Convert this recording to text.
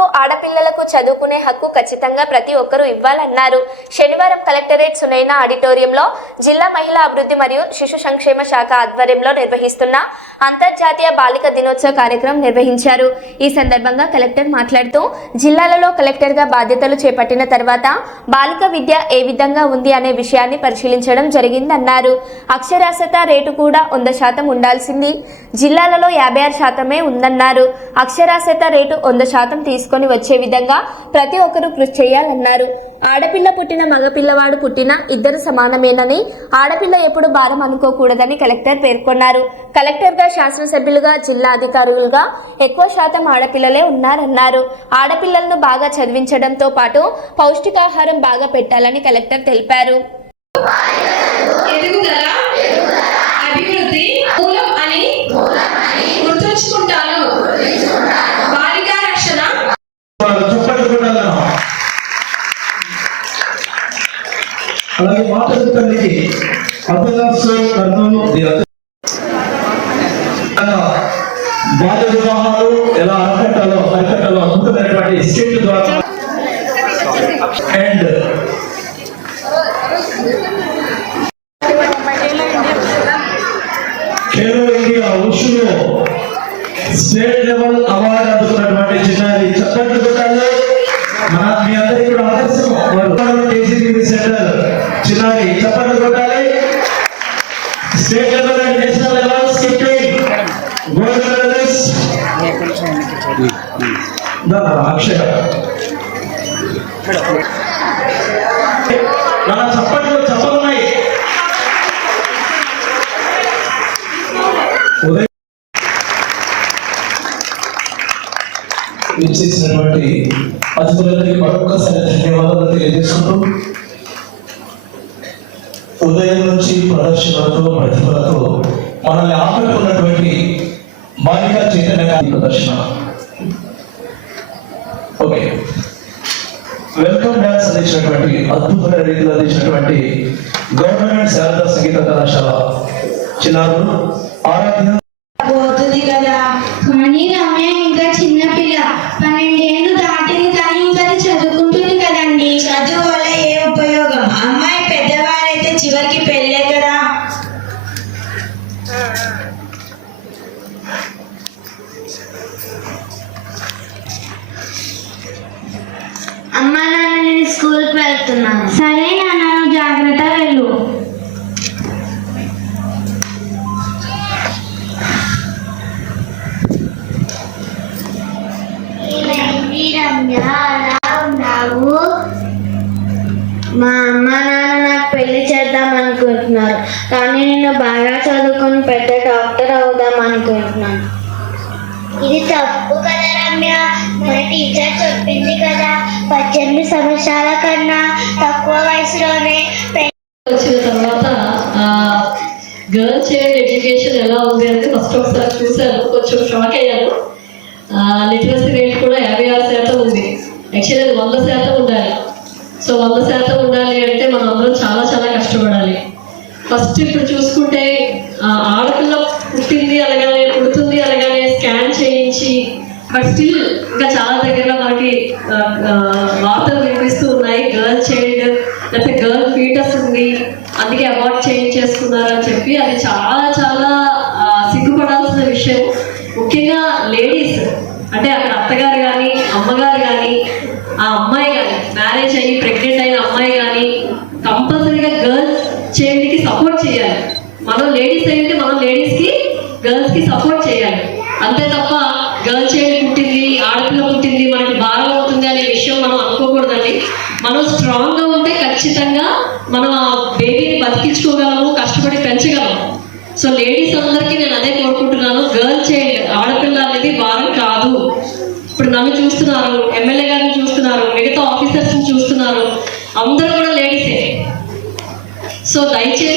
జిల్లాలో ఆడపిల్లలకు చదువుకునే హక్కు ఖచ్చితంగా ప్రతి ఒక్కరూ ఇవ్వాలన్నారు. శనివారం కలెక్టరేట్ సునైన ఆడిటోరియంలో జిల్లా మహిళా అభివృద్ధి మరియు శిశు సంక్షేమ శాఖ ఆధ్వర్యంలో నిర్వహిస్తున్న అంతర్జాతీయ బాలిక దినోత్సవ కార్యక్రమం నిర్వహించారు. ఈ సందర్భంగా కలెక్టర్ మాట్లాడుతూ జిల్లాలలో కలెక్టర్గా బాధ్యతలు చేపట్టిన తర్వాత బాలిక విద్య ఏ విధంగా ఉంది అనే విషయాన్ని పరిశీలించడం జరిగిందన్నారు. అక్షరాస్యత రేటు కూడా వంద శాతం ఉండాల్సింది. జిల్లాలలో యాభై ఆరు శాతమే ఉందన్నారు. అక్షరాస్యత రేటు వంద శాతం తీసుకొని వచ్చే విధంగా ప్రతి ఒక్కరూ కృషి చేయాలన్నారు. ఆడపిల్ల పుట్టిన మగపిల్లవాడు పుట్టిన ఇద్దరు సమానమేనని ఆడపిల్ల ఎప్పుడు భారం అనుకోకూడదని కలెక్టర్ పేర్కొన్నారు. కలెక్టర్గా శాసనసభ్యులుగా జిల్లా అధికారులుగా ఎక్కువ శాతం ఆడపిల్లలే ఉన్నారన్నారు. ఆడపిల్లలను బాగా చదివించడంతో పాటు పౌష్టికాహారం బాగా పెట్టాలని కలెక్టర్ తెలిపారు. అలాగే మాటల బాల్య వివాహాలు ఎలా అరకట్టాలో అరకట్టాలో అద్భుతమైనటువంటి స్టేట్ ద్వారా అండ్ ఖేలో ఇండియా ఉషులో స్టేట్ లెవెల్ అవార్డు చిన్నారి చప్పట్లు కొట్టాలి. State level national level skipping gold medalist Akshaya మన చప్పట్లు చప్పలున్నాయి ఉదయం ఇచ్చేసినటువంటి అతిథులకి మరొకసారి ధన్యవాదాలు తెలియజేసుకుంటూ ఉదయం నుంచి ప్రదర్శనలతో ప్రతిభలతో మనల్ని ఆకట్టుకున్నటువంటి బాలికా చైతన్య గారి ప్రదర్శన. ఓకే. వెల్కమ్ డాన్స్ అందించినటువంటి అద్భుతమైన రీతిలో అందించినటువంటి గవర్నమెంట్ శారదా సంగీత కళాశాల చిన్నారులు ఆరాధ్య పోతుంది కదా. కానీ రమ్య ఇంకా చిన్నపిల్ల పన్నెండేళ్ళు అమ్మా నాన్న నేను స్కూల్కి వెళ్తున్నాను. సరే నాన్న జాగ్రత్త వెళ్ళు. మా అమ్మ నాన్న నాకు పెళ్ళి చేద్దాం అనుకుంటున్నారు. కానీ నేను బాగా చదువుకొని పెద్ద డాక్టర్ అవుదాం అనుకుంటున్నాను. ఇది తప్పు కదా రమ్య మన టీచర్ చెప్పింది కదా పద్దెనిమిది సంవత్సరాల కన్నా తక్కువ వయసులోనే వచ్చిన తర్వాత గర్ల్ చైల్డ్ ఎడ్యుకేషన్ ఎలా ఉంది అంటే ఫస్ట్ ఒకసారి చూశాను కొంచెం షాక్ అయ్యాను లిటరసీ రేట్ కూడా యాభై ఆరు శాతం ఉంది. యాక్చువల్లీ అది వంద శాతం ఉండాలి. సో వంద శాతం ఉండాలి అంటే మనం అందరం చాలా చాలా కష్టపడాలి. ఫస్ట్ ఇప్పుడు చూసుకుంటే ఆడపిల్ల బట్ స్టిల్ ఇంకా చాలా దగ్గర మనకి వార్తలు వినిపిస్తూ ఉన్నాయి. గర్ల్ చైల్డ్ లేకపోతే గర్ల్ ఫీటస్ ఉంది. అందుకే అవార్డ్ చేంజ్ చేసుకున్నారు అని చెప్పి అది చాలా చాలా సిగ్గుపడాల్సిన విషయం. ముఖ్యంగా లేడీస్ అంటే అక్కడ అత్తగారు కానీ అమ్మగారు కానీ ఆ అమ్మాయి కానీ మ్యారేజ్ అయ్యి ప్రెగ్నెంట్ అయిన అమ్మాయి కానీ కంపల్సరీగా గర్ల్స్ చైల్డ్కి సపోర్ట్ చేయాలి. మనం లేడీస్ అయితే మనం లేడీస్కి గర్ల్స్కి సపోర్ట్ చేయాలి. అంతే తప్ప గర్ల్ చైల్డ్ పుట్టింది ఆడపిల్ల పుట్టింది మనకి భారం అవుతుంది అనే విషయం మనం అనుకోకూడదండి మనం స్ట్రాంగ్గా ఉంటే ఖచ్చితంగా మనం ఆ బేబీని బతికించుకోగలము కష్టపడి పెంచగలము. సో లేడీస్ అందరికీ నేను అదే కోరుకుంటున్నాను. గర్ల్ చైల్డ్ ఆడపిల్ల అనేది భారం కాదు. ఇప్పుడు నన్ను చూస్తున్నారు ఎమ్మెల్యే గారిని చూస్తున్నారు మిగతా ఆఫీసర్స్ చూస్తున్నారు. అందరూ కూడా లేడీసే సో దయచేసి